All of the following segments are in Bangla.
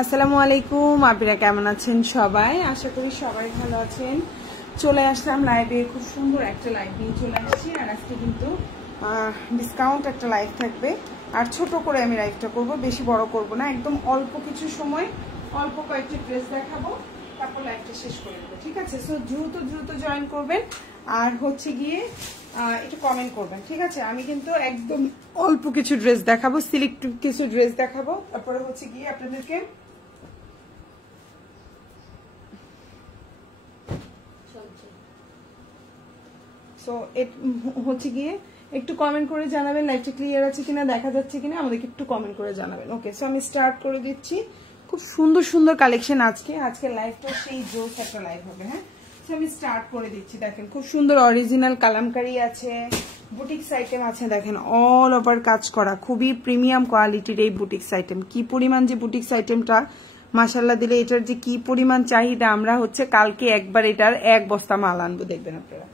আসসালামু আলাইকুম, আপনারা কেমন আছেন সবাই? আশা করি সবাই ভালো আছেন। চলে আসলাম লাইভে, খুব সুন্দর একটা লাইভ নিয়ে চলে আসছি। আর আজকে কিন্তু ডিসকাউন্ট একটা লাইভ থাকবে, আর ছোট করে আমি লাইভটা করব, বেশি বড় করব না, একদম অল্প কিছু সময় অল্প কয়েকটি ড্রেস দেখাবো, তারপর লাইভটা শেষ করে দেবো, ঠিক আছে? সো দ্রুত জয়েন করবেন, আর হচ্ছে গিয়ে একটু কমেন্ট করবেন, ঠিক আছে? আমি কিন্তু একদম অল্প কিছু ড্রেস দেখাবো, সিলেক্টিভ কিছু ড্রেস দেখাবো, তারপরে হচ্ছে গিয়ে আপনাদেরকে সো হচ্ছে গিয়ে একটু কমেন্ট করে জানাবেন লাইভটা ক্লিয়ার আছে কিনা, দেখা যাচ্ছে কিনা, আমাদেরকে একটু কমেন্ট করে জানাবেন। ওকে, সো আমি স্টার্ট করে দিচ্ছি। খুব সুন্দর সুন্দর কালেকশন আজকে লাইভটা সেই জোস একটা লাইভ হবে। হ্যাঁ, সো আমি স্টার্ট করে দিচ্ছি। দেখেন খুব সুন্দর অরিজিনাল কালামকারী আছে, বুটিক্স আইটেম আছে, দেখেন অল ওভার কাজ করা, খুবই প্রিমিয়াম কোয়ালিটির এই বুটিক্স আইটেম। কি পরিমাণ যে বুটিক্স আইটেমটা মাশাআল্লাহ দিলে, এটার যে কি পরিমাণ চাহিদা, আমরা হচ্ছে কালকে একবার এটার এক বস্তা মাল আনবো, দেখবেন আপনারা।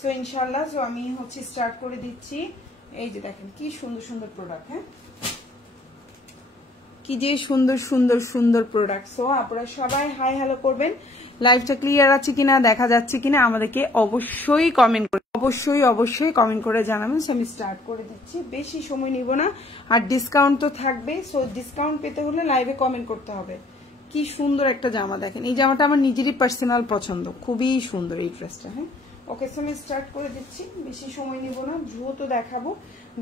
সো ইনশাআল্লাহ, সো আমি হচ্ছে স্টার্ট করে দিচ্ছি। এই যে দেখেন কি সুন্দর সুন্দর প্রোডাক্ট, হ্যাঁ কি যে সুন্দর সুন্দর সুন্দর প্রোডাক্ট। সো আপনারা সবাই হাই হ্যালো করবেন, লাইভটা ক্লিয়ার আছে কিনা, দেখা যাচ্ছে কিনা, আমাদেরকে অবশ্যই কমেন্ট করে অবশ্যই কমেন্ট করে জানাবেন। সো আমি স্টার্ট করে দিচ্ছি, বেশি সময় নিব না, আর ডিসকাউন্ট তো থাকবে। সো ডিসকাউন্ট পেতে হলে লাইভে কমেন্ট করতে হবে। কি সুন্দর একটা জামা, দেখেন এই জামাটা আমার নিজেরই পার্সোনাল পছন্দ, খুবই সুন্দর এই ড্রেসটা। হ্যাঁ, ওকে, সো আমি স্টার্ট করে দিচ্ছি, বেশি সময় নিব না, দ্রুত দেখাবো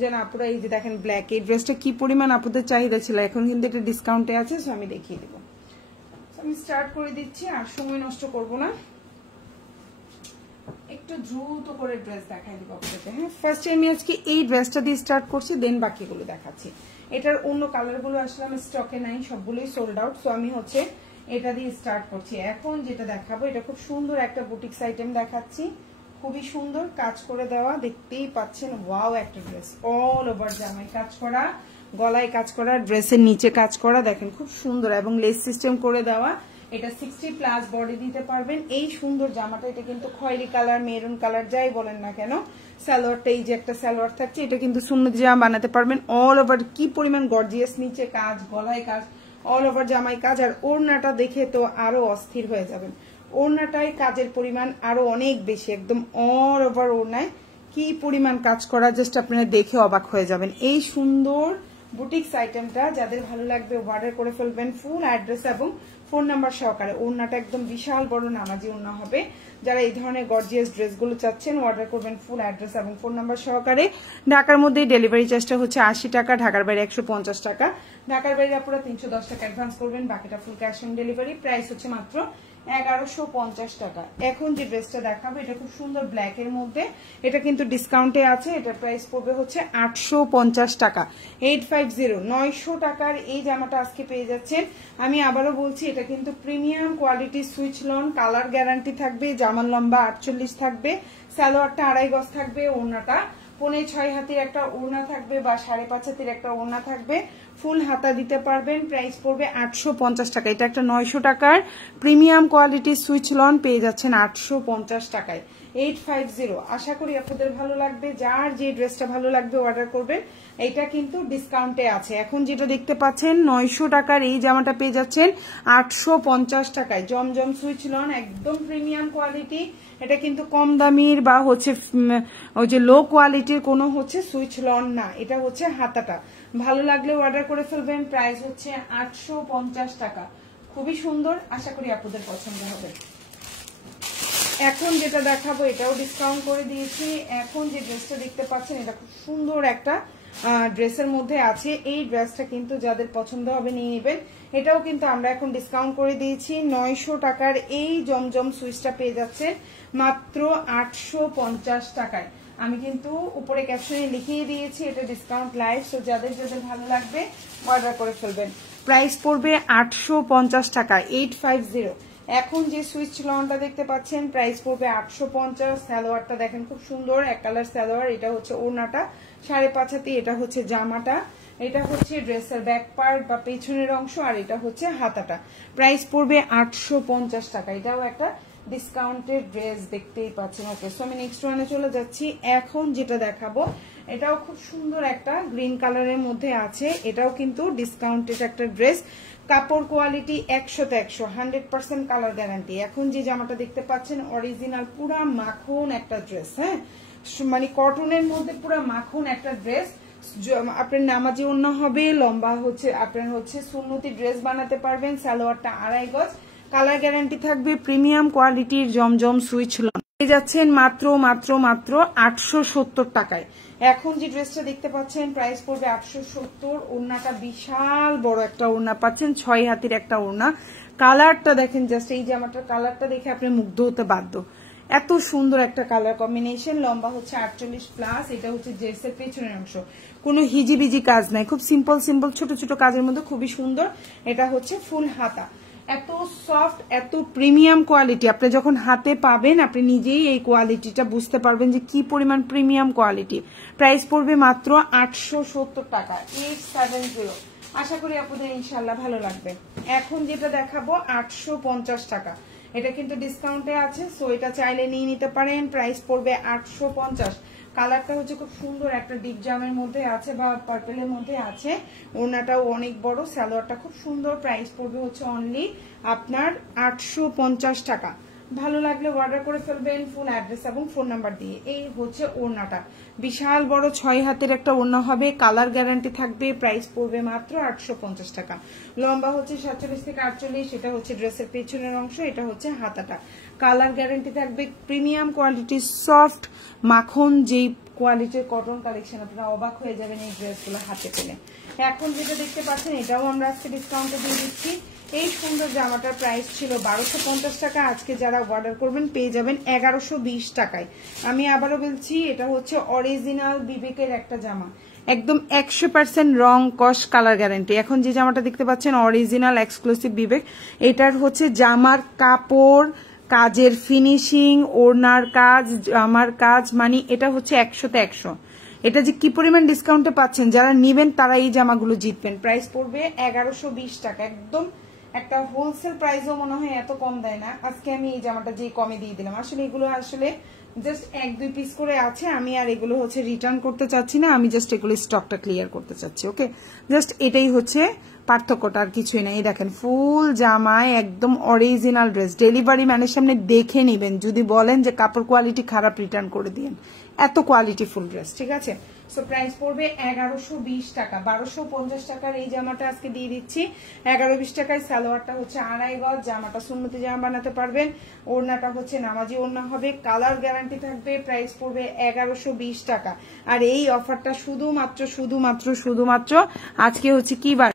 যেন আপুরা। এই যে দেখেন ব্ল্যাক, এই ড্রেসটা কি পরিমাণ আপুদের চাহিদা ছিল, এখন কিন্তু এটা ডিসকাউন্টে আছে। সো আমি দেখিয়ে দেবো, আমি স্টার্ট করে দিচ্ছি, আর সময় নষ্ট করব না, একটু দ্রুত করে ড্রেস দেখাই দিব আপনাদেরকে। হ্যাঁ, ফার্স্টে আমি আজকে এই ড্রেসটা দিয়ে স্টার্ট করছি, দেন বাকিগুলো দেখাচ্ছি। এটার অন্য কালারগুলো আসলে আমার স্টকে নাই, সবগুলোই সোল্ড আউট। সো আমি হচ্ছে এটা দিয়ে স্টার্ট করছি। এখন যেটা দেখাবো, এটা খুব সুন্দর একটা বুটিক্স আইটেম দেখাচ্ছি, খুবই সুন্দর কাজ করে দেওয়া, দেখতেই পাচ্ছেন। ওয়াও একটা ড্রেস, অল ওভার জামায় কাজ করা, গলায় কাজ করা, ড্রেসের নিচে কাজ করা, দেখেন খুব সুন্দর, এবং লেস সিস্টেম করে দেওয়া। এটা 60+ বডি দিতে পারবেন। এই সুন্দর জামাটা, এটা কিন্তু খয়েরি কালার, মেরুন কালার, যাই বলেন না কেন, সালোয়ারটা এই যে একটা সালোয়ার থাকছে, এটা কিন্তু সুন্নতি জামা বানাতে পারবেন। অল ওভার কি পরিমাণ গর্জিয়াস, নিচে কাজ, গলায় কাজ, অল ওভার জামায় কাজ। আর ওড়নাটা দেখে তো আরো অস্থির হয়ে যাবেন, ওড়নাটায় কাজের পরিমাণ আরো অনেক বেশি, একদম অল ওভার ওড়নায় কি পরিমাণ কাজ করা, জাস্ট আপনারা দেখে অবাক হয়ে যাবেন। এই সুন্দর বুটিক্স আইটেমটা যাদের ভালো লাগবে অর্ডার করে ফেলবেন, ফুল অ্যাড্রেস এবং ফোন নাম্বার সহকারে। ওড়নাটা একদম বিশাল বড় নামাজি ওড়না হবে। যারা এই ধরনের গর্জিয়াস ড্রেসগুলো চাচ্ছেন, অর্ডার করবেন ফুল অ্যাড্রেস এবং ফোন নাম্বার সহকারে। ঢাকার মধ্যে ডেলিভারি চার্জটা হচ্ছে 80 টাকা, ঢাকার বাইরে 150 টাকা। ঢাকার বাইরে আপনারা 310 টাকা অ্যাডভান্স করবেন, বাকিটা full cash on delivery. Price হচ্ছে মাত্র 1150 টাকা। এখন যে ড্রেসটা দেখাবো, এটা খুব সুন্দর ব্ল্যাক এর মধ্যে, এটা কিন্তু ডিসকাউন্টে আছে, এটা প্রাইস পড়বে হচ্ছে 850 টাকা। 850 900 টাকার এই জামাটা আজকে পেয়ে যাচ্ছেন। আমি আবারও বলছি, এটা কিন্তু premium quality switch loan, colour guarantee থাকবে, জামার লম্বা 48 থাকবে, সালোয়ারটা 2.5 গজ থাকবে, ওড়নাটা 5.5 হাতের একটা ওড়না থাকবে, বা 5.5 হাতের একটা ওড়না থাকবে, ফুল হাতা দিতে পারবেন। প্রাইস পড়বে 850 টাকা। এটা একটা 900 টাকার প্রিমিয়াম কোয়ালিটি সুইচ লন পেয়ে যাচ্ছেন 850 টাকায়। 850। আশা করি আপনাদের ভালো লাগবে, যার যে ড্রেসটা ভালো লাগবে অর্ডার করবেন। এটা কিন্তু ডিসকাউন্টে আছে। এখন যেটা দেখতে পাচ্ছেন 900 টাকার এই জামাটা পেয়ে যাচ্ছেন 850 টাকায়। জমজম সুইচ লন, একদম প্রিমিয়াম কোয়ালিটি। এটা কিন্তু কম দামির বা হচ্ছে ওই যে লো কোয়ালিটির কোনো হচ্ছে সুইচ লন না, এটা হচ্ছে হাতাটা। ভালো লাগলে অর্ডার করে ফেলবেন। প্রাইস হচ্ছে 850 টাকা। খুবই সুন্দর, আশা করি আপনাদের পছন্দ হবে। এখন যেটা দেখাবো, এটাও ডিসকাউন্ট করে দিয়েছি। এখন যে ড্রেসটা দেখতে পাচ্ছেন, এটা খুব সুন্দর একটা ড্রেসের মধ্যে আছে। এই ড্রেসটা কিন্তু যাদের পছন্দ হবে নিয়ে নেবেন। এটাও কিন্তু আমরা এখন ডিসকাউন্ট করে দিয়েছি। 900 টাকার এই জমজম সুইচটা পেয়ে যাচ্ছেন মাত্র 850 টাকায়। আমি কিন্তু উপরে ক্যাপশনে লিখিয়ে দিয়েছি, এটা ডিসকাউন্ট লাইভ। তো যাদের যাদের ভালো লাগবে অর্ডার করে ফেলবেন। প্রাইস পড়বে 850 টাকা, 850। এখন যে সুইচ লনটা দেখতে পাচ্ছেন, প্রাইস পড়বে 850। সালোয়ারটা দেখেন খুব সুন্দর, এক কালার সালোয়ার। এটা হচ্ছে ওড়নাটা 5.5 হাতি, এটা হচ্ছে জামাটা, এটা হচ্ছে ড্রেসের ব্যাক পার্ট বা পেছনের অংশ, আর এটা হচ্ছে হাতাটা। প্রাইস পড়বে 850 টাকা। এটাও একটা ডিসকাউন্টেড ড্রেস, দেখতেই পাচ্ছেন। ওকে, সো আমি নেক্সট ওয়ানে চলে যাচ্ছি। এখন যেটা দেখাবো, এটাও খুব সুন্দর একটা গ্রিন কালারের মধ্যে আছে, এটাও কিন্তু ডিসকাউন্টেড একটা ড্রেস। কাপড় কোয়ালিটি 100তে 100, 100% কালার গ্যারান্টি। এখন যে জামাটা দেখতে পাচ্ছেন অরিজিনাল পুরা মাখন একটা ড্রেস, হ্যাঁ মানে কটনের মধ্যে পুরা মাখন একটা ড্রেস। আপনার নামাজি ওড়না হবে, লম্বা হচ্ছে আপনার হচ্ছে সুন্নতি ড্রেস বানাতে পারবেন, সালোয়ারটা 2.5 গজ, কালার গ্যারান্টি থাকবে, প্রিমিয়াম কোয়ালিটির জমজম সুইচ লন পেয়ে যাচ্ছেন মাত্র মাত্র মাত্র 870 টাকায়। এখন যে ড্রেসটা দেখতে পাচ্ছেন প্রাইস পড়বে 870। ওড়নাটা বিশাল বড় একটা ওড়না পাচ্ছেন, 6 হাতের একটা ওড়না। কালারটা দেখেন জাস্ট, এই জামাটার কালারটা দেখে আপনি মুগ্ধ হতে বাধ্য, এত সুন্দর একটা কালার কম্বিনেশন। লম্বা হচ্ছে 48+। এটা হচ্ছে ড্রেসের পেছনের অংশ, কোনো হিজিবিজি কাজ নাই, খুব সিম্পল সিম্পল ছোট ছোট কাজের মধ্যে খুবই সুন্দর। এটা হচ্ছে ফুল হাতা, এত সফট এত প্রিমিয়াম কোয়ালিটি। আপনি যখন হাতে পাবেন আপনি নিজেই এই কোয়ালিটিটা বুঝতে পারবেন যে কি পরিমাণ প্রিমিয়াম কোয়ালিটি। প্রাইস পড়বে মাত্র 870 টাকা, 870। আশা করি আপনাদের ইনশাল্লাহ ভালো লাগবে। এখন যেটা দেখাবো 850 টাকা, এটা কিন্তু ডিসকাউন্টে আছে, সো এটা চাইলে নিয়ে নিতে পারেন। প্রাইস পড়বে 850। কালারটা হচ্ছে খুব সুন্দর একটা ডিপ জামের মধ্যে আছে বা পার্পেলের মধ্যে আছে, ওড়নাটাও অনেক বড়, সালোয়ারটা খুব সুন্দর। প্রাইস পড়বে হচ্ছে অনলি আপনার 850 টাকা। ভালো লাগলে অর্ডার করে ফেলবেন ফুল অ্যাড্রেস এবং ফোন নাম্বার দিয়ে। এই হচ্ছে ওড়নাটা, বিশাল বড় 6 হাতের একটা ওড়না হবে, কালার গ্যারান্টি থাকবে। প্রাইস পড়বে মাত্র 850 টাকা। লম্বা হচ্ছে 47 থেকে 48, এটা হচ্ছে ড্রেসের পেছনের অংশ, এটা হচ্ছে হাতাটা। কালার গ্যারান্টি থাকবে, প্রিমিয়াম কোয়ালিটির সফট মাখন যেই কোয়ালিটির কটন কালেকশন, আপনারা অবাক হয়ে যাবেন এই ড্রেসগুলো হাতে পেলে। এখন যেটা দেখতে পাচ্ছেন এটাও আমরা আজকে ডিসকাউন্টে দিয়ে দিচ্ছি। এই সুন্দর জামাটার প্রাইস ছিল 1250 টাকা, আজকে যারা অর্ডার করবেন পেয়ে যাবেন 1120 টাকায়। আমি আবারও বলছি, এটা হচ্ছে অরিজিনাল বিবেকের একটা জামা, একদম 100% রং কস কালার গ্যারান্টি। এখন যে জামাটা দেখতে পাচ্ছেন অরিজিনাল এক্সক্লুসিভ বিবেক, এটার হচ্ছে জামার কাপড়, কাজের ফিনিশিং, ওড়নার কাজ, জামার কাজ, মানে এটা হচ্ছে 100তে 100। এটা যে কি পরিমাণ ডিসকাউন্টে পাচ্ছেন, যারা নিবেন তারা এই জামাগুলো জিতবেন। প্রাইস পড়বে 1120 টাকা, একদম একটা হোলসেল প্রাইসও মনে হয় এত কম দেয় না। আজকে আমি এই জামাটা যে কমে দিয়ে দিলাম, আসলে এগুলো আসলে জাস্ট 1-2 পিস করে আছে, আমি আর এগুলো হচ্ছে রিটার্ন করতে চাচ্ছি না, আমি জাস্ট এগুলো স্টকটা ক্লিয়ার করতে চাচ্ছি। ওকে, জাস্ট এটাই হচ্ছে পার্থক্যটা, আর কিছুই না। এই দেখেন ফুল জামায় একদম অরিজিনাল ড্রেস, ডেলিভারি ম্যানের সামনে দেখে নিবেন, যদি বলেন যে কাপড় কোয়ালিটি খারাপ রিটার্ন করে দিন, এত কোয়ালিটি ফুল ড্রেস, ঠিক আছে। সো প্রাইস পড়বে 1120 টাকা। 1250 টাকার এই জামাটা আজকে দিয়ে দিচ্ছি 1120 টাকায়। সালোয়ারটা হচ্ছে 2.5 গজ, জামাটা সুন্নতি জামা বানাতে পারবেন, ওড়নাটা হচ্ছে নামাজি ওড়না হবে, কালার গ্যারান্টি থাকবে। প্রাইস পড়বে 1120 টাকা। আর এই অফারটা শুধুমাত্র শুধুমাত্র শুধুমাত্র আজকে হচ্ছে কি বার,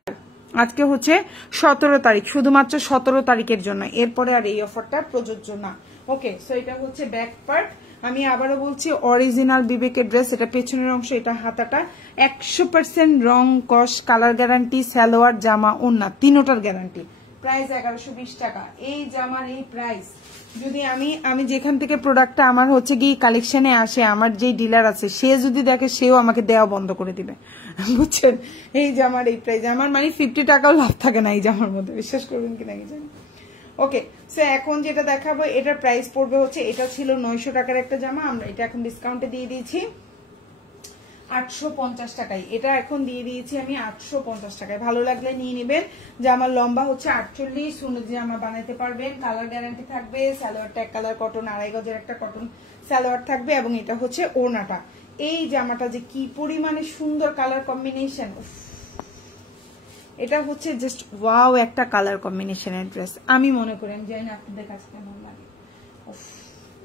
আজকে হচ্ছে 17 তারিখ, শুধুমাত্র 17 তারিখের জন্য, এরপরে আর এই অফারটা প্রযোজ্য না। ওকে, সো এটা হচ্ছে ব্যাক পার্ট। আমি আবারও বলছি অরিজিনাল বিবেকের ড্রেস, এটা পেছনের অংশ, এটা হাতাটা 100% রং কস কালার গ্যারান্টি, সালোয়ার জামা ওড়না তিনোটার গ্যারান্টি। প্রাইস 1120 টাকা। এই জামার এই প্রাইস যদি আমি যেখান থেকে প্রোডাক্টটা আমার হচ্ছে গিয়ে কালেকশনে আসে, আমার যে ডিলার আছে সে যদি দেখে সেও আমাকে দেওয়া বন্ধ করে দিবে, বুঝছেন। এই জামার এই প্রাইস আমার মানে 50 টাকাও লাভ থাকে না এই জামার মধ্যে, বিশ্বাস করবেন কিনা কি জানি। ওকে, সো এখন যেটা দেখাবো এটার প্রাইস পড়বে হচ্ছে, এটা ছিল 900 টাকার একটা জামা, আমরা এটা এখন ডিসকাউন্টে দিয়ে দিয়েছি 850 টাকায়। এটা এখন দিয়ে দিয়েছি আমি 850 টাকায়। ভালো লাগলে নিয়ে নেবেন। জামার লম্বা হচ্ছে 48, সুন্নতি জামা বানাতে পারবেন, কালার গ্যারান্টি থাকবে। সালোয়ারটা এক কালার কটন, 2.5 গজের একটা কটন সালোয়ার থাকবে, এবং এটা হচ্ছে ওড়নাটা। এই জামাটা যে কি পরিমাণে সুন্দর কালার কম্বিনেশন, এটা হচ্ছে জাস্ট ওয়াও একটা কালার কম্বিনেশনের ড্রেস। আমি মনে করি, আমি জানি না আপনাদের কাছে কেমন লাগে,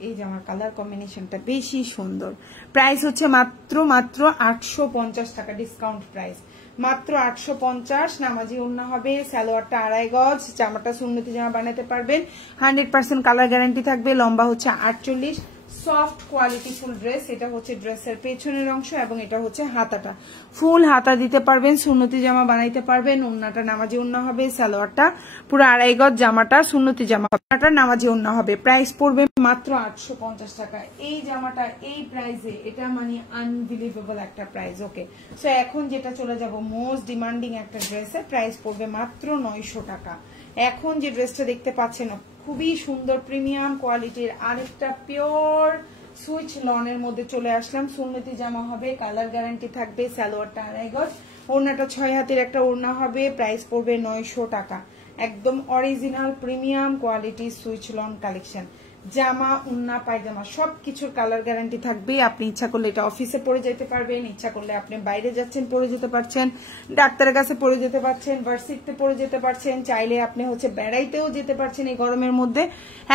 এই জামার কালার কম্বিনেশনটা বেশি সুন্দর। প্রাইস হচ্ছে মাত্র মাত্র 850 টাকা, ডিসকাউন্ট প্রাইস মাত্র 850। নামাজি ওড়না হবে, সালোয়ারটা 2.5 গজ, জামাটা সুন্নতি জামা বানাতে পারবেন, 100% কালার গ্যারান্টি থাকবে। লম্বা হচ্ছে 48, সফট কোয়ালিটি ফুল ড্রেস। এটা হচ্ছে ড্রেসের পেছনের অংশ, এবং এটা হচ্ছে হাতাটা, ফুল হাতা দিতে পারবেন, সুন্নতি জামা বানাইতে পারবেন। ওড়নাটা নামাজি ওড়না হবে, সালোয়ারটা পুরো 2.5 গজ, জামাটা সুন্নতি জামা, হাতাটা নামাজি ওড়না হবে। প্রাইস পড়বে মাত্র 850 টাকা। এই জামাটা এই প্রাইসে, এটা মানে আনবিলিভেবল একটা প্রাইস। ওকে, সো এখন যেটা চলে যাব মোস্ট ডিমান্ডিং একটা ড্রেসের, প্রাইস পড়বে মাত্র 900 টাকা। এখন যে ড্রেসটা দেখতে পাচ্ছেন খুবই সুন্দর প্রিমিয়াম কোয়ালিটির, আরেকটা পিওর সুইচ লনের মধ্যে চলে আসলাম। সুন্নতি জামা হবে, কালার গ্যারান্টি থাকবে, সালোয়ারটা 2.5 গজ, ওড়নাটা 6 হাতের একটা ওড়না হবে, প্রাইস পড়বে 900 টাকা। একদম original premium quality switch loan collection. জামা, ওড়না, পায়জামা সবকিছুর কালার গ্যারান্টি থাকবে। আপনি ইচ্ছা করলে এটা অফিসে পরে যেতে পারবেন, ইচ্ছা করলে আপনি বাইরে যাচ্ছেন পরে যেতে পারছেন, ডাক্তারের কাছে পরে যেতে পারছেন, ভার্সিটিতে পরে যেতে পারছেন, চাইলে আপনি বেড়াইতেও যেতে পারছেন এই গরমের মধ্যে।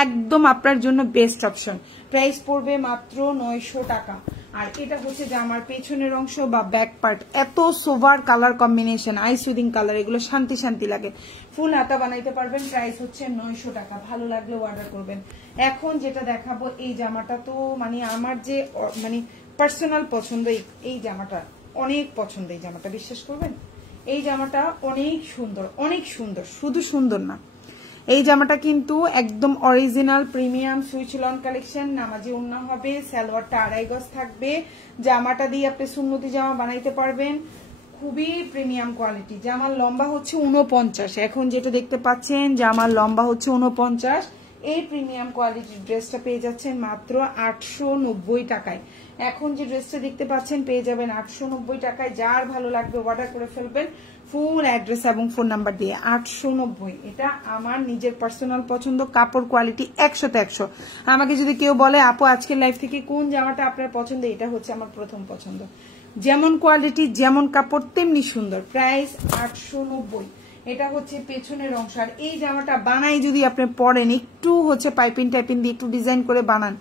একদম আপনার জন্য বেস্ট অপশন। প্রাইস পড়বে মাত্র 900 টাকা। আর এটা হচ্ছে জামার পেছনের অংশ বা ব্যাক পার্ট, এত sober colour combination, I soothing colour, এগুলো শান্তি শান্তি লাগে। ফুল হাতা বানাইতে পারবেন, প্রাইস হচ্ছে 900 টাকা। ভালো লাগলে অর্ডার করবেন। এখন যেটা দেখাবো এই জামাটা তো আমার যে পার্সোনাল পছন্দ, এই জামাটা অনেক পছন্দ। এই জামাটা বিশ্বাস করবেন, এই জামাটা অনেক সুন্দর, অনেক সুন্দর, শুধু সুন্দর না, এই জামাটা কিন্তু একদম original premium switch loan collection. নামাজি ওড়না হবে, সালোয়ারটা 2.5 গজ থাকবে। জামাটা দিয়ে আপনি সুন্নতি জামা বানাইতে পারবেন, খুবই প্রিমিয়াম কোয়ালিটি। জামার লম্বা হচ্ছে 49, এখন যেটা দেখতে পাচ্ছেন জামার লম্বা হচ্ছে 49। এই প্রিমিয়াম কোয়ালিটির ড্রেসটা পেয়ে যাচ্ছেন মাত্র 890 টাকায়। এখন যে ড্রেসটা দেখতে পাচ্ছেন পেয়ে যাবেন 890 টাকায়। যার ভালো লাগবে অর্ডার করে ফেলবেন ফুল অ্যাড্রেস এবং ফোন নাম্বার দিয়ে। 890, এটা আমার নিজের পার্সোনাল পছন্দ। কাপড় কোয়ালিটি 100তে 100। আমাকে যদি কেউ বলে আপু আজকের লাইফ থেকে কোন জামাটা আপনার পছন্দ, এটা হচ্ছে আমার প্রথম পছন্দ। যেমন কোয়ালিটি, যেমন কাপড়, তেমনি সুন্দর। প্রাইস 890। এটা হচ্ছে পেছনের অংশ। আর এই জামাটা বানাই যদি আপনি পরেন, একটু পাইপিং টাইপিং দিয়ে একটু ডিজাইন করে বানান,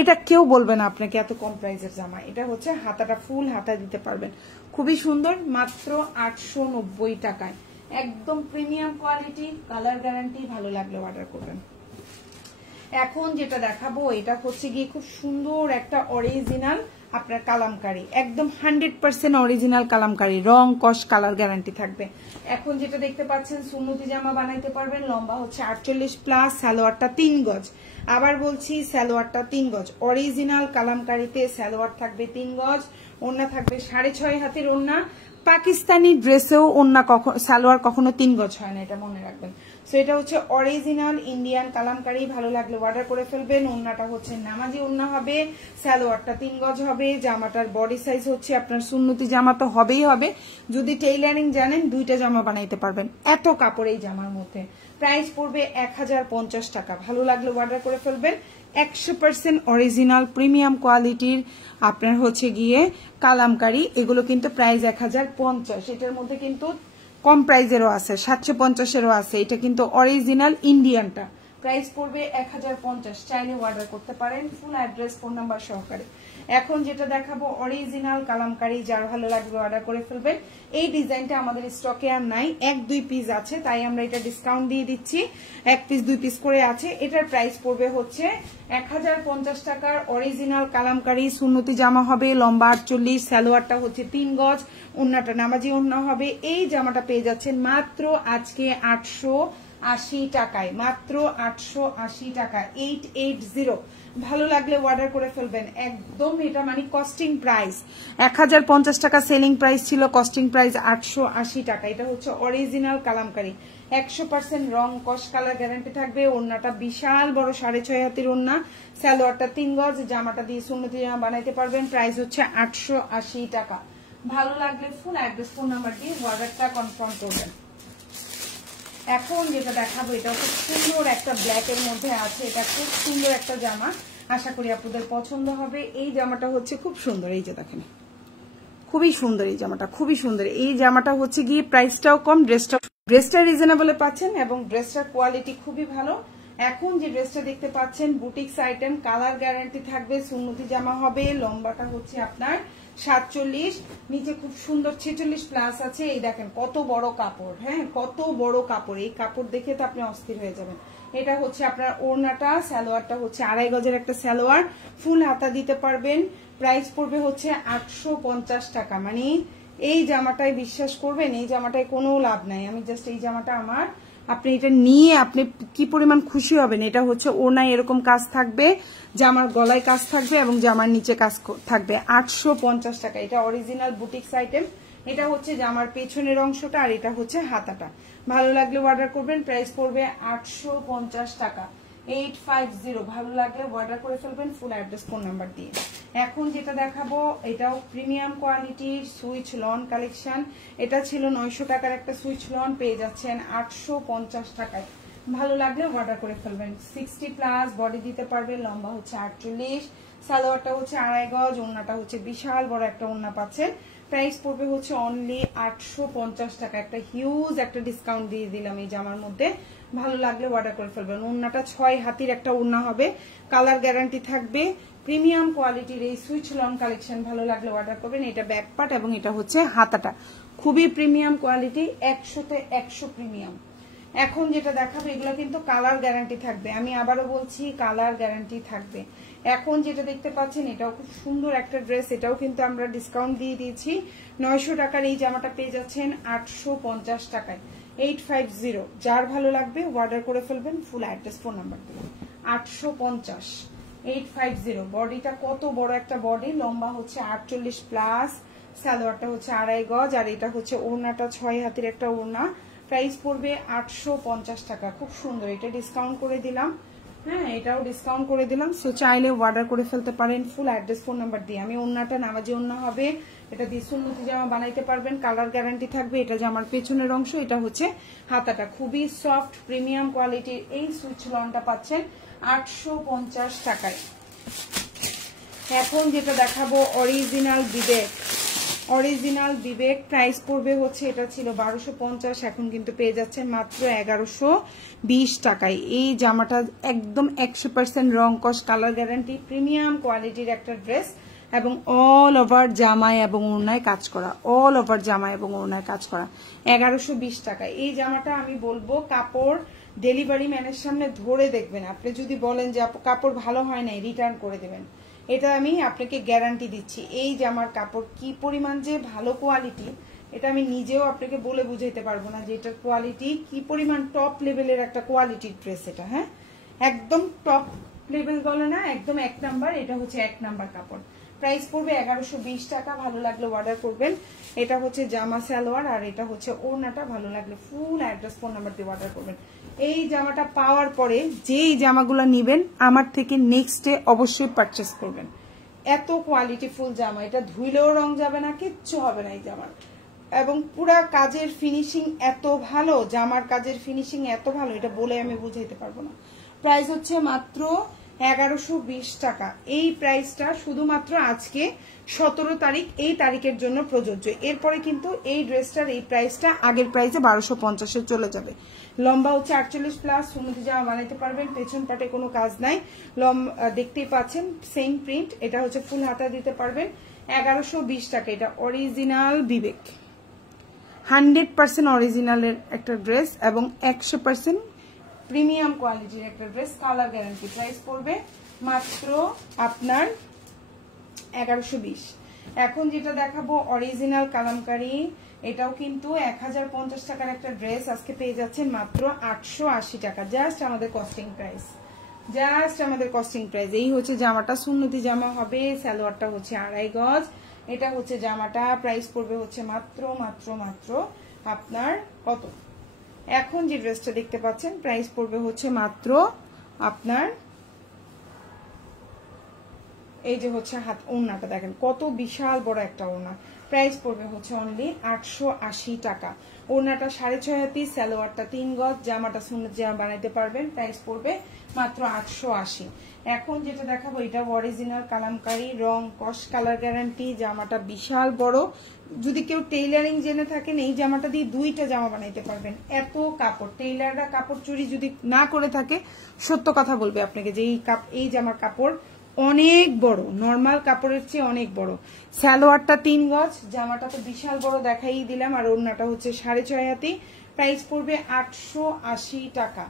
এটা কেউ বলবে না আপনাকে এত কম প্রাইসের জামা। এটা হচ্ছে হাতাটা ফুল হাতা দিতে পারবেন, খুবই সুন্দর। মাত্র 890 টাকায়, একদম প্রিমিয়াম কোয়ালিটি, কালার গ্যারান্টি। ভালো লাগলে অর্ডার করবেন। এখন যেটা দেখাবো এটা হচ্ছে গিয়ে খুব সুন্দর একটা অরিজিনাল আপনার কালামকারী, একদম 100% অরিজিনাল কালামকারী, রং কস কালার গ্যারান্টি থাকবে। এখন যেটা দেখতে পাচ্ছেন সুন্নতি জামা বানাইতে পারবেন। লম্বা হচ্ছে 48+, সালোয়ারটা 3 গজ। আবার বলছি সালোয়ারটা 3 গজ। অরিজিনাল কালামকারীতে সালোয়ার থাকবে 3 গজ, ওড়না থাকবে 6.5 হাতের ওড়না। পাকিস্তানি ড্রেসেও ওড়না সালোয়ার কখনো 3 গজ হয় না, এটা মনে রাখবেন। সো এটা হচ্ছে অরিজিনাল ইন্ডিয়ান কালামকারী। ভালো লাগলে অর্ডার করে ফেলবেন। ওড়নাটা হচ্ছে নামাজি ওড়না হবে, সালোয়ারটা 3 গজ হবে। জামাটার বডি সাইজ হচ্ছে আপনার সুন্নতি জামা তো হবেই হবে, যদি টেইলারিং জানেন 2টা জামা বানাইতে পারবেন, এত কাপড় এই জামার মধ্যে। প্রাইস পড়বে 1050 টাকা। ভালো লাগলে অর্ডার করে ফেলবেন। 100% অরিজিনাল প্রিমিয়াম কোয়ালিটির আপনার হচ্ছে গিয়ে কালামকারী, এগুলো কিন্তু প্রাইস 1050। এটার মধ্যে কিন্তু কম প্রাইজেরও আছে, 750-এরও আছে। এটা কিন্তু অরিজিনাল ইন্ডিয়ানটা। প্রাইস পড়বে 1050। চাইলে অর্ডার করতে পারেন ফুল অ্যাড্রেস ফোন নাম্বার সহকারে। এখন যেটা দেখাবো অরিজিনাল কালামকারী, যার ভালো লাগবে অর্ডার করে ফেলবেন। এই ডিজাইনটা আমাদের স্টকে আর নাই, 1-2 পিস আছে, তাই আমরা এটা ডিসকাউন্ট দিয়ে দিচ্ছি। 1 পিস 2 পিস করে আছে। এটার প্রাইস পড়বে হচ্ছে 1050 টাকার। অরিজিনাল কালামকারী সুন্নতি জামা হবে, লম্বা 48, সালোয়ারটা হচ্ছে 3 গজ, ওড়নাটা নামাজি ওড়না হবে। এই জামাটা পেয়ে যাচ্ছেন মাত্র আজকে 880 টাকায়, মাত্র 880 টাকা, 880। ভালো লাগলে অর্ডার করে ফেলবেন। একদম এটা কস্টিং প্রাইস, 1050 টাকা সেলিং প্রাইস ছিল, কস্টিং প্রাইস 880 টাকা। এটা হচ্ছে অরিজিনাল কালামকারী, 100% রং কস কালার গ্যারান্টি থাকবে। ওড়নাটা বিশাল বড় 6.5 হাতের ওড়না, সালোয়ারটা 3 গজ। জামাটা দিয়ে সুন্নতি জামা বানাইতে পারবেন। প্রাইস হচ্ছে 880 টাকা। ভালো লাগলে ফুল অ্যাড্রেস ফোন নাম্বার দিয়ে অর্ডারটা কনফার্ম করবেন। এখন যেটা দেখাবো এটা খুব সুন্দর একটা ব্ল্যাক এর মধ্যে আছে। এটা খুব সুন্দর একটা জামা, আশা করি আপনাদের পছন্দ হবে। এই জামাটা হচ্ছে খুব সুন্দর, এই যে দেখেন খুবই সুন্দর এই জামাটা, খুবই সুন্দর। এই জামাটা হচ্ছে গিয়ে প্রাইসটাও কম, ড্রেসটা রিজনেবলে পাচ্ছেন এবং ড্রেসটার কোয়ালিটি খুবই ভালো। এখন যে ড্রেসটা দেখতে পাচ্ছেন বুটিক্স আইটেম, কালার গ্যারান্টি থাকবে, সুন্নতি জামা হবে। লম্বাটা হচ্ছে আপনার 47, নিচে খুব সুন্দর 46+ আছে। এই দেখেন কত বড় কাপড়, হ্যাঁ কত বড় কাপড়। এই কাপড় দেখে তো আপনি অস্থির হয়ে যাবেন। এটা হচ্ছে আপনার ওড়নাটা, সালোয়ারটা হচ্ছে 2.5 গজের একটা সালোয়ার, ফুল হাতা দিতে পারবেন। প্রাইস পড়বে হচ্ছে 850 টাকা। এই জামাটায় বিশ্বাস করবেন, এই জামাটায় কোনো লাভ নাই। আমি জাস্ট এই জামাটা আমার, আপনি এটা নিয়ে আপনি কি পরিমাণ খুশি হবেন। এটা হচ্ছে ওড়নায় এরকম কাজ থাকবে, জামার গলায় কাজ থাকবে এবং জামার নিচে কাজ থাকবে। 850 টাকা। এটা অরিজিনাল বুটিক্স আইটেম। এটা হচ্ছে জামার পেছনের অংশটা, আর এটা হচ্ছে হাতাটা। ভালো লাগলে অর্ডার করবেন। প্রাইস পড়বে 850 টাকা, 850। ভালো লাগলে অর্ডার করে ফেলবেন ফুল অ্যাড্রেস ফোন নাম্বার দিয়ে। এখন যেটা দেখাবো এটাও প্রিমিয়াম কোয়ালিটির সুইচ লন কালেকশন। এটা ছিল 900 টাকার একটা সুইচ লন, পেয়ে যাচ্ছেন 850 টাকায়। ভালো লাগলে অর্ডার করে ফেলবেন। 60 প্লাস বডি দিতে পারবে, লম্বা হচ্ছে 48, সালোয়ারটা হচ্ছে 2.5 গজ, ওড়নাটা হচ্ছে বিশাল বড় একটা ওড়না পাচ্ছেন। প্রাইস পড়বে হচ্ছে অনলি 850 টাকা। একটা হিউজ একটা ডিসকাউন্ট দিয়ে দিলাম এই জামার মধ্যে। ভালো লাগলে অর্ডার করে ফেলবেন। ওড়নাটা 6 হাতির একটা ওড়না হবে, কালার গ্যারান্টি থাকবে। প্রিমিয়াম কোয়ালিটির এই সুইচ লন কালেকশন ভালো লাগলে অর্ডার করবেন। এটা ব্যাক পার্ট এবং এটা হচ্ছে হাতাটা, খুবই প্রিমিয়াম কোয়ালিটি, 100তে 100 প্রিমিয়াম। এখন যেটা দেখাবো এগুলো কিন্তু কালার গ্যারান্টি থাকবে, আমি আবারও বলছি কালার গ্যারান্টি থাকবে। এখন যেটা দেখতে পাচ্ছেন এটাও খুব সুন্দর একটা ড্রেস, এটাও কিন্তু আমরা ডিসকাউন্ট দিয়ে দিয়েছি। 900 টাকার এই জামাটা পেয়ে যাচ্ছেন 850 টাকায়। 850, যার ভালো লাগবে অর্ডার করে ফেলবেন। ফুল অ্যাড্রেস ফোন নাম্বার দিবেন। 850 850। বডিটা কত বড় একটা বডি, লম্বা হচ্ছে 48 প্লাস, সালোয়ারটা হচ্ছে 2.5 গজ, আর এটা হচ্ছে ওড়নাটা 6 হাতের একটা ওড়না। প্রাইস পড়বে 850 টাকা। খুব সুন্দর, এটা ডিসকাউন্ট করে দিলাম। হ্যাঁ, এটাও ডিসকাউন্ট করে দিলাম। সো চাইলে অর্ডার করে ফেলতে পারেন ফুল অ্যাড্রেস ফোন নাম্বার দিয়ে। আমি ওড়নাটা নামাজি ওড়না হবে, এটা দিয়ে সুন্নতি জামা বানাইতে পারবেন, কালার গ্যারান্টি থাকবে। এটা জামার পেছনের অংশ, এটা হচ্ছে হাতাটা। খুবই সফট প্রিমিয়াম কোয়ালিটির এই সুইচ লনটা পাচ্ছেন 850 টাকায়। এখন যেটা দেখাবো অরিজিনাল বিবেক। অরিজিনাল বিবেক প্রাইস পড়বে হচ্ছে, এটা ছিল 1250, এখন কিন্তু পেয়ে যাচ্ছেন মাত্র 1120 টাকায়। এই জামাটা একদম 100% রং কস, কালার গ্যারান্টি, প্রিমিয়াম কোয়ালিটির একটা ড্রেস এবং অল ওভার জামায় এবং ওড়নায় কাজ করা, অল ওভার জামায় এবং ওড়নায় কাজ করা। 1120 টাকায় এই জামাটা আমি বলবো কাপড় ডেলিভারি ম্যানের সামনে ধরে দেখবেন। আপনি যদি বলেন যে কাপড় ভালো হয় নাই, রিটার্ন করে দেবেন, এটা আমি আপনাকে গ্যারান্টি দিচ্ছি। এই জামার কাপড় কি পরিমাণ যে ভালো কোয়ালিটি, এটা আমি নিজেও আপনাকে বলে বুঝাইতে পারবো না যে এটার কোয়ালিটি কি পরিমাণ টপ লেভেলের একটা কোয়ালিটির ড্রেস এটা। হ্যাঁ, একদম টপ লেভেল বলে না, একদম 1 নাম্বার, এটা হচ্ছে 1 নাম্বার কাপড়। প্রাইস পড়বে 1120 টাকা। ভালো লাগলে অর্ডার করবেন। এটা হচ্ছে জামা সালোয়ার আর এটা হচ্ছে ওড়নাটা। ভালো লাগলে ফুল অ্যাড্রেস ফোন নাম্বার দিয়ে অর্ডার করবেন। এই জামাটা পাওয়ার পরে যেই জামাগুলো নিবেন আমার থেকে নেক্সট ডে অবশ্যই পারচেস করবেন। এত কোয়ালিটিফুল জামা, এটা ধুইলেও রং যাবে না, কিচ্ছু হবে না এই জামার। এবং পুরা কাজের ফিনিশিং এত ভালো, জামার কাজের ফিনিশিং এত ভালো, এটা বলে আমি বুঝাইতে পারবো না। প্রাইস হচ্ছে মাত্র 1120 টাকা। এই প্রাইসটা শুধুমাত্র আজকে 17 তারিখ, এই তারিখের জন্য প্রযোজ্য। এরপরে কিন্তু এই ড্রেসটার এই প্রাইসটা আগের প্রাইসে 1250-এ চলে যাবে। লম্বা হচ্ছে 48 প্লাস, সুন্নতি জামা বানাইতে পারবেন, পেছন পাটে কোনো কাজ নাই, দেখতেই পাচ্ছেন সেম প্রিন্ট। এটা হচ্ছে ফুল হাতা দিতে পারবেন। 1120 টাকা। এটা অরিজিনাল বিবেক, 100% অরিজিনালের একটা ড্রেস এবং 100% প্রিমিয়াম কোয়ালিটির একটা ড্রেস, কালার গ্যারান্টি। প্রাইস পড়বে মাত্র আপনার 1120। এখন যেটা দেখাবো অরিজিনাল কালামকারী, এটাও কিন্তু 1050 টাকার একটা ড্রেস, আজকে পেয়ে যাচ্ছেন মাত্র 880 টাকা। জাস্ট আমাদের কস্টিং প্রাইস, জাস্ট আমাদের কস্টিং প্রাইস। এই হচ্ছে জামাটা, সুন্নতি জামা হবে, সালোয়ারটা হচ্ছে 2.5 গজ, এটা হচ্ছে জামাটা। প্রাইস পড়বে হচ্ছে মাত্র মাত্র মাত্র আপনার কত, এখন যে ড্রেসটা দেখতে পাচ্ছেন প্রাইস পড়বে হচ্ছে মাত্র আপনার, এই যে হচ্ছে হাত ওড়নাটা দেখেন কত বিশাল বড় একটা ওড়না। প্রাইস পড়বে হচ্ছে অনলি 880 টাকা। ওড়নাটা 6.5 হাতি, সালোয়ারটা 3 গজ, জামাটা সুন্নত জামা বানাইতে পারবেন। প্রাইস পড়বে মাত্র 880। এখন যেটা দেখাবো এটা অরিজিনাল কালামকারী, রং কস, কালার গ্যারান্টি, জামাটা বিশাল বড়। যদি কেউ টেইলারিং জেনে থাকেন এই জামাটা দিয়ে 2টা জামা বানাইতে পারবেন। এত কাপড়, টেইলাররা কাপড় চুরি যদি না করে থাকে সত্য কথা বলবে আপনাকে যে এই জামার কাপড় অনেক বড়, নরমাল কাপড়ের চেয়ে অনেক বড়। সালোয়ারটা 3 গজ, জামাটা তো বিশাল বড় দেখাই দিলাম, আর ওড়নাটা হচ্ছে 6.5 হাতি। প্রাইস পড়বে 880 টাকা।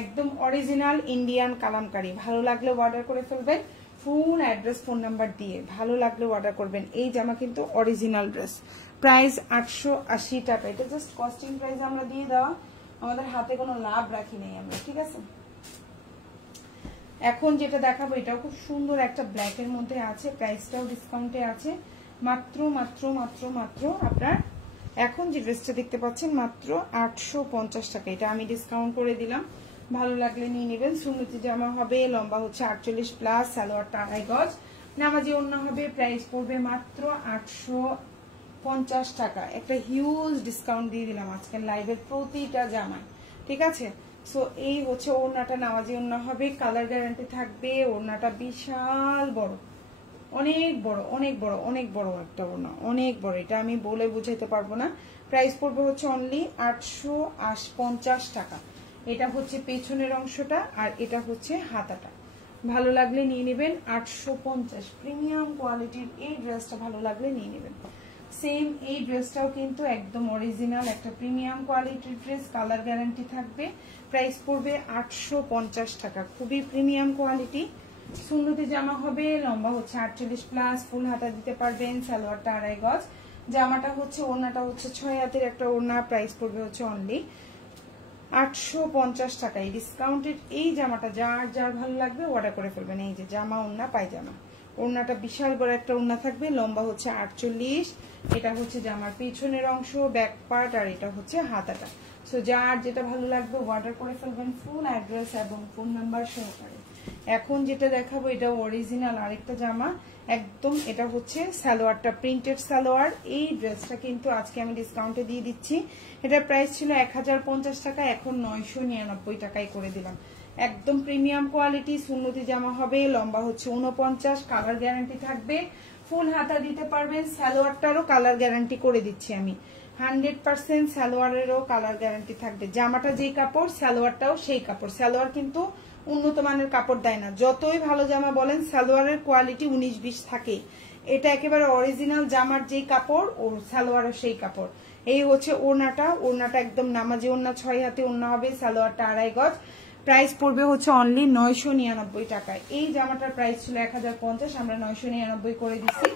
একদম অরিজিনাল ইন্ডিয়ান কালামকারী। ভালো লাগলে অর্ডার করে ফেলবেন ফুল অ্যাড্রেস ফোন নাম্বার দিয়ে। ভালো লাগলে অর্ডার করবেন। এই জামা কিন্তু অরিজিনাল ড্রেস, প্রাইস 880 টাকা। এটা জাস্ট কস্টিং প্রাইস আমরা দিয়ে দেওয়া, আমাদের হাতে কোনো লাভ রাখি নেই আমরা, ঠিক আছে। এখন যেটা দেখাবো এটাও খুব সুন্দর একটা ব্ল্যাকের মধ্যে আছে, প্রাইসটাও ডিসকাউন্টে আছে, মাত্র মাত্র মাত্র মাত্র আপনার এখন যে ড্রেসটা দেখতে পাচ্ছেন মাত্র 850 টাকা। এটা আমি ডিসকাউন্ট করে দিলাম, ভালো লাগলে নিয়ে নেবেন। সুন্নতি জামা হবে, লম্বা হচ্ছে 48 প্লাস, সালোয়ারটা 2.5 গজ, নামাজি ওড়না হবে, প্রাইস পড়বে মাত্র 850 টাকা। একটা হিউজ ডিসকাউন্ট দিয়ে দিলাম আজকের লাইভের প্রতিটা জামায়, ঠিক আছে। সো এই হচ্ছে ওড়নাটা, নামাজি ওড়না হবে, কালার গ্যারান্টি থাকবে। ওড়নাটা বিশাল বড়, অনেক বড় অনেক বড় অনেক বড় একটা ওড়না, অনেক বড়, এটা আমি বলে বুঝাইতে পারবো না। প্রাইস পড়বে হচ্ছে অনলি 850 টাকা। এটা হচ্ছে পেছনের অংশটা আর এটা হচ্ছে হাতাটা। ভালো লাগলে নিয়ে নেবেন। 850 প্রিমিয়াম কোয়ালিটির এই ড্রেসটা ভালো লাগলে নিয়ে নেবেন। সেম এই ড্রেসটাও কিন্তু একদম অরিজিনাল একটা প্রিমিয়াম কোয়ালিটির ড্রেস, কালার গ্যারান্টি থাকবে। প্রাইস পড়বে 850 টাকা, খুবই প্রিমিয়াম কোয়ালিটি। সুন্নতি জামা হবে, লম্বা হচ্ছে 48+, ফুল হাতা দিতে পারবেন, সালোয়ারটা 2.5 গজ, জামাটা হচ্ছে ওড়নাটা হচ্ছে 6 হাতের একটা ওড়না। প্রাইস পড়বে হচ্ছে অনলি 850 টাকা। এই ডিসকাউন্টেড এই জামাটা যার যার ভালো লাগবে অর্ডার করে ফেলবেন। এই যে জামা ওড়না পায়জামা, ওড়নাটা বিশাল বড় একটা ওড়না থাকবে, লম্বা হচ্ছে 48, এটা হচ্ছে জামার পিছনের অংশ, ব্যাক পার্ট, আর এটা হচ্ছে হাতাটা। সো যার যেটা ভালো লাগবে অর্ডার করে ফেলবেন ফুল অ্যাড্রেস এবং ফোন নাম্বার সহকারে। এখন যেটা দেখাবো এটা অরিজিনাল আরেকটা জামা একদম, এটা হচ্ছে সালোয়ারটা প্রিন্টেড সালোয়ার। এই ড্রেসটা কিন্তু আজকে আমি ডিসকাউন্টে দিয়ে দিচ্ছি। এটার প্রাইস ছিল 1050 টাকা, এখন 999 টাকায় করে দিলাম। একদম প্রিমিয়াম কোয়ালিটি সুন্নতি জামা হবে, লম্বা হচ্ছে 49, কালার গ্যারান্টি থাকবে, ফুল হাতা দিতে পারবেন। সালোয়ারটারও কালার গ্যারান্টি করে দিচ্ছি আমি, 100% সালোয়ারেরও কালার গ্যারান্টি থাকবে। জামাটা যেই কাপড় সালোয়ারটাও সেই কাপড়। সালোয়ার কিন্তু উন্নত মানের কাপড় দেয় না, যতই ভালো জামা বলেন সালোয়ারের কোয়ালিটি 19-20 থাকে। এটা একেবারে অরিজিনাল জামার যেই কাপড় ও সালোয়ারও সেই কাপড়। এই হচ্ছে ওড়নাটা, ওড়নাটা একদম নামাজি ওড়না, 6 হাতে ওড়না হবে, সালোয়ারটা 2.5 গজ। প্রাইস পড়বে হচ্ছে অনলি 999 টাকায়। এই জামাটার প্রাইস ছিল 1050, আমরা 999 করে দিচ্ছি।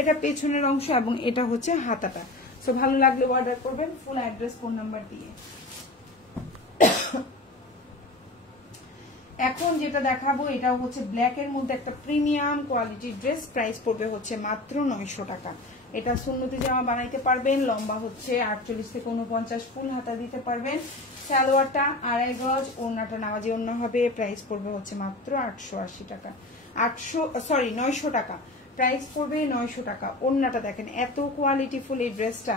এটা পেছনের অংশ এবং এটা হচ্ছে হাতাটা। সো ভালো লাগলে অর্ডার করবেন ফুল অ্যাড্রেস ফোন নাম্বার দিয়ে। এখন যেটা দেখাবো এটাও হচ্ছে ব্ল্যাক এর মধ্যে একটা প্রিমিয়াম কোয়ালিটির ড্রেস, প্রাইস পড়বে হচ্ছে মাত্র 900 টাকা। এটা সুন্নতি জামা বানাইতে পারবেন, লম্বা হচ্ছে 48 থেকে 49, ফুল হাতা দিতে পারবেন, সালোয়ারটা 2.5 গজ, ওড়নাটা নামাজি ওড়না হবে। প্রাইস পড়বে হচ্ছে মাত্র 880 টাকা, 900 টাকা। প্রাইস পড়বে 900 টাকা। ওড়নাটা দেখেন এত কোয়ালিটি ফুল এই ড্রেসটা,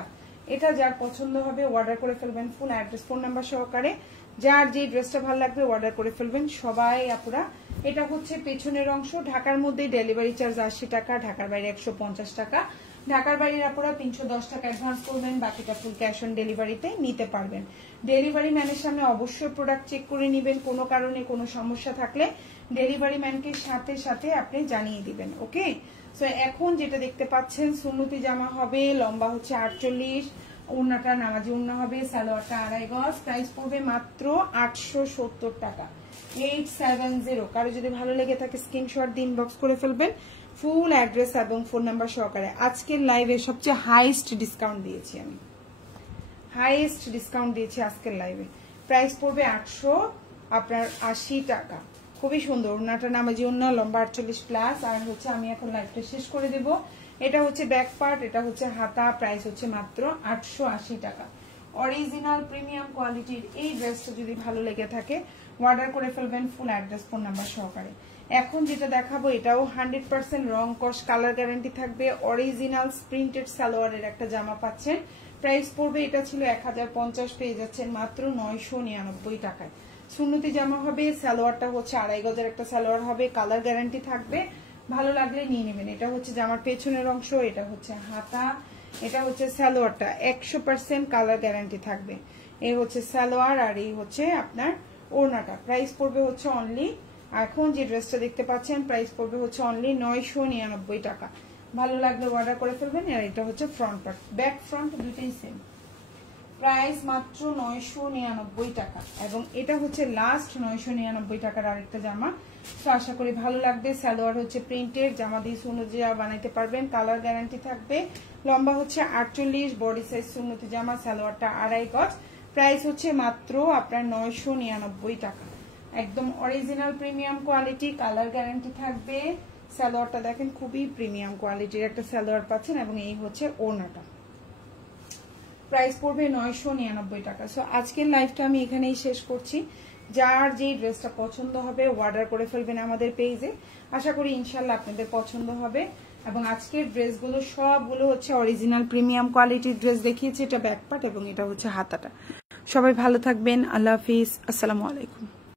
এটা যার পছন্দ হবে অর্ডার করে ফেলবেন ফুল অ্যাড্রেস ফোন নাম্বার সহকারে। যার যে ড্রেসটা ভালো লাগবে অর্ডার করে ফেলবেন সবাই আপুরা। এটা হচ্ছে পেছনের অংশ, ঢাকার মধ্যে ডেলিভারি চার্জ 80 টাকা, ঢাকার বাইরে 150 টাকা। ঢাকার বাইরের আপুরা 310 টাকা অ্যাডভান্স করবেন, বাকিটা ফুল ক্যাশ অন ডেলিভারিতে নিতে পারবেন। ডেলিভারি ম্যানের সামনে অবশ্যই প্রোডাক্ট চেক করে নেবেন, কোনো কারণে কোনো সমস্যা থাকলে ডেলিভারি ম্যানকে সাথে সাথে আপনি জানিয়ে দিবেন, ওকে। সো এখন যেটা দেখতে পাচ্ছেন সুন্নতি জামা হবে, লম্বা হচ্ছে 48, ওড়নাটা নামাজি ওড়না হবে, সালোয়ারটা 2.5 গজ। প্রাইস পড়বে মাত্র 870 টাকা, 870। কারো যদি ভালো লেগে থাকে স্ক্রিনশট দিয়ে ইনবক্স করে ফেলবেন ফুল অ্যাড্রেস এবং ফোন নাম্বার সহকারে। আজকের লাইভে সবচেয়ে হাইয়েস্ট ডিসকাউন্ট দিয়েছি আমি, হাইয়েস্ট ডিসকাউন্ট দিয়েছি আজকের লাইভে। প্রাইস পড়বে 880 টাকা। খুবই সুন্দর ওড়নাটা নামাজি ওড়না, লম্বা 48+, আর হচ্ছে আমি এখন লাইভটা শেষ করে দেব। এটা হচ্ছে ব্যাক পার্ট, এটা হচ্ছে হাতা। প্রাইস হচ্ছে মাত্র 880 টাকা। অরিজিনাল প্রিমিয়াম কোয়ালিটির এই ড্রেসটা যদি ভালো লেগে থাকে অর্ডার করে ফেলবেন ফুল অ্যাড্রেস ফোন নাম্বার সহকারে। এখন যেটা দেখাবো এটাও 100% রং কস, কালার গ্যারান্টি থাকবে, অরিজিনাল প্রিন্টেড সালোয়ারের একটা জামা পাচ্ছেন। প্রাইস পড়বে, এটা ছিল 1050, পেয়ে যাচ্ছেন মাত্র 999 টাকায়। সুন্নতি জামা হবে, সালোয়ারটা হচ্ছে 2.5 গজের একটা সালোয়ার হবে, কালার গ্যারান্টি থাকবে, ভালো লাগলে নিয়ে নেবেন। এটা হচ্ছে জামার পেছনের অংশ, এটা হচ্ছে হাতা, এটা হচ্ছে সালোয়ারটা 100% কালার গ্যারান্টি থাকবে। এই হচ্ছে সালোয়ার আর এই হচ্ছে আপনার ওড়নাটা। প্রাইস পড়বে হচ্ছে অনলি, এখন যে ড্রেসটা দেখতে পাচ্ছেন প্রাইস পড়বে হচ্ছে অনলি 999 টাকা। ভালো লাগলে অর্ডার করে ফেলবেন। আর এটা হচ্ছে ফ্রন্ট পার্ট, ব্যাক ফ্রন্ট দুটোই সেম, প্রাইস মাত্র 999 টাকা। এবং এটা হচ্ছে লাস্ট 999 টাকার আরেকটা জামা। তো আশা করি ভালো লাগবে। সালোয়ার হচ্ছে প্রিন্টেড, জামা দিয়ে সুন্নতি জামা বানাইতে পারবেন, কালার গ্যারান্টি থাকবে, লম্বা হচ্ছে 48, বডি সাইজ সুন্নতি জামা, সালোয়ারটা 2.5 গজ। প্রাইস হচ্ছে মাত্র আপনার 999 টাকা। একদম original premium quality, colour guarantee থাকবে। সালোয়ারটা দেখেন খুবই প্রিমিয়াম কোয়ালিটির একটা সালোয়ার পাচ্ছেন এবং এই হচ্ছে ওড়নাটা। প্রাইস পড়বে 999 টাকা। সো আজকের লাইভটা আমি এখানেই শেষ করছি। যার যে ড্রেসটা পছন্দ হবে অর্ডার করে ফেলবেন আমাদের পেজে। আশা করি ইনশাল্লাহ আপনাদের পছন্দ হবে। এবং আজকের ড্রেসগুলো সবগুলো হচ্ছে অরিজিনাল প্রিমিয়াম কোয়ালিটির ড্রেস দেখিয়েছি। এটা ব্যাক পার্ট এবং এটা হচ্ছে হাতাটা। সবাই ভালো থাকবেন, আল্লাহ হাফিজ, আসসালামু আলাইকুম।